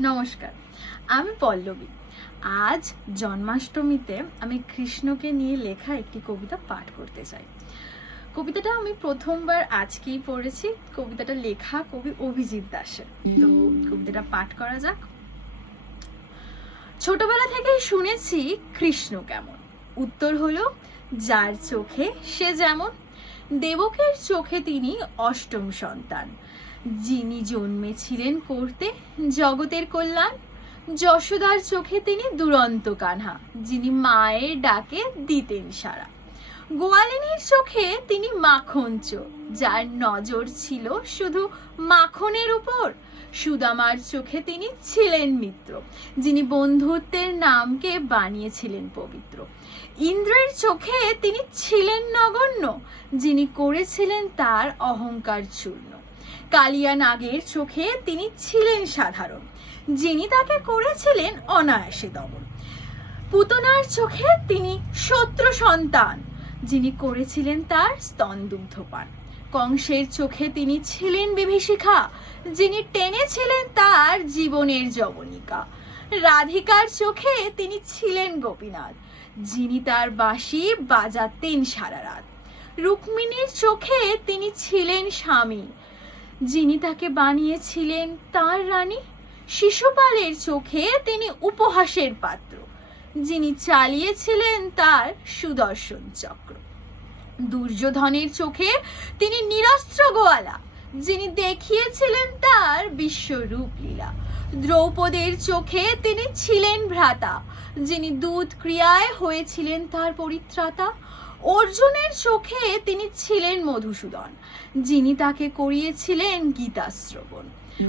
নমস্কার, আমি পল্লবী। আজ জন্মাষ্টমীতে আমি কৃষ্ণকে নিয়ে লেখা একটি কবিতা পাঠ করতে চাই। কবিতাটা আমি প্রথমবার আজকেই পড়েছি, কবিতাটা লেখা কবি অভিজিৎ দাসের। তো কবিতাটা পাঠ করা যাক। ছোটবেলা থেকেই শুনেছি কৃষ্ণ কেমন। উত্তর হলো, যার চোখে সে যেমন দেবকের চোখে তিনি অষ্টম সন্তান। যিনি জন্মেছিলেন করতে জগতের কল্যাণ, যশোদার চোখে তিনি দুরন্ত কানহা, যিনি মায়ের ডাকে দিতেন সারা। গোয়ালিনীর চোখে তিনি মাখন চোর যার নজর ছিল শুধু মাখনের উপর। সুদামার চোখে তিনি ছিলেন মিত্র, যিনি বন্ধুত্বের নামকে বানিয়েছিলেন পবিত্র। ইন্দ্রের চোখে তিনি ছিলেন নগণ্য, যিনি করেছিলেন তার অহংকার চূর্ণ। কালিয়া নাগের চোখে তিনি ছিলেন সাধারণ, যিনি তাকে করেছিলেন অনায়াসে দমন। পুতনার চোখে তিনি শত্রু সন্তান যিনি করেছিলেন তার স্তনদুগ্ধ পান কংসের চোখে তিনি ছিলেন বিভীষিকা, যিনি টেনেছিলেন তার জীবনের জবনিকা রাধিকার চোখে তিনি ছিলেন গোপীনাথ, যিনি তার বাঁশি বাজাতেন সারা রাত। রুক্মিণীর চোখে তিনি ছিলেন স্বামী, যিনি তাকে বানিয়েছিলেন তার রানী। শিশুপালের চোখে তিনি উপহাসের পাত্র। যিনি চালিয়েছিলেন তার সুদর্শন চক্র। দুর্যোধনের চোখে তিনি নিরস্ত্র গোয়ালা, যিনি দেখিয়েছিলেন তার বিশ্বরূপ লীলা দ্রৌপদের চোখে তিনি ছিলেন ভ্রাতা, যিনি দুধ ক্রিয়ায় হয়েছিলেন তার পরিত্রাতা। অর্জুনের চোখে তিনি ছিলেন মধুসূদন যিনি তাকে করিয়েছিলেন গীতা শ্রবণ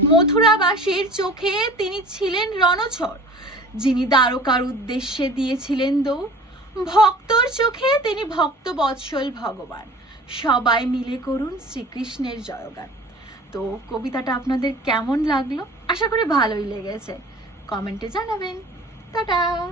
মথুরাবাসীর চোখে তিনি ছিলেন রণছর যিনি দ্বারকার উদ্দেশ্যে দিয়েছিলেন দৌড়। ভক্তর চোখে তিনি ভক্ত বৎসল ভগবান। সবাই মিলে করুন শ্রীকৃষ্ণের জয়গান। তো কবিতাটা আপনাদের কেমন লাগল? আশা করি ভালোই লেগেছে। কমেন্টে জানাবেন। টাটা!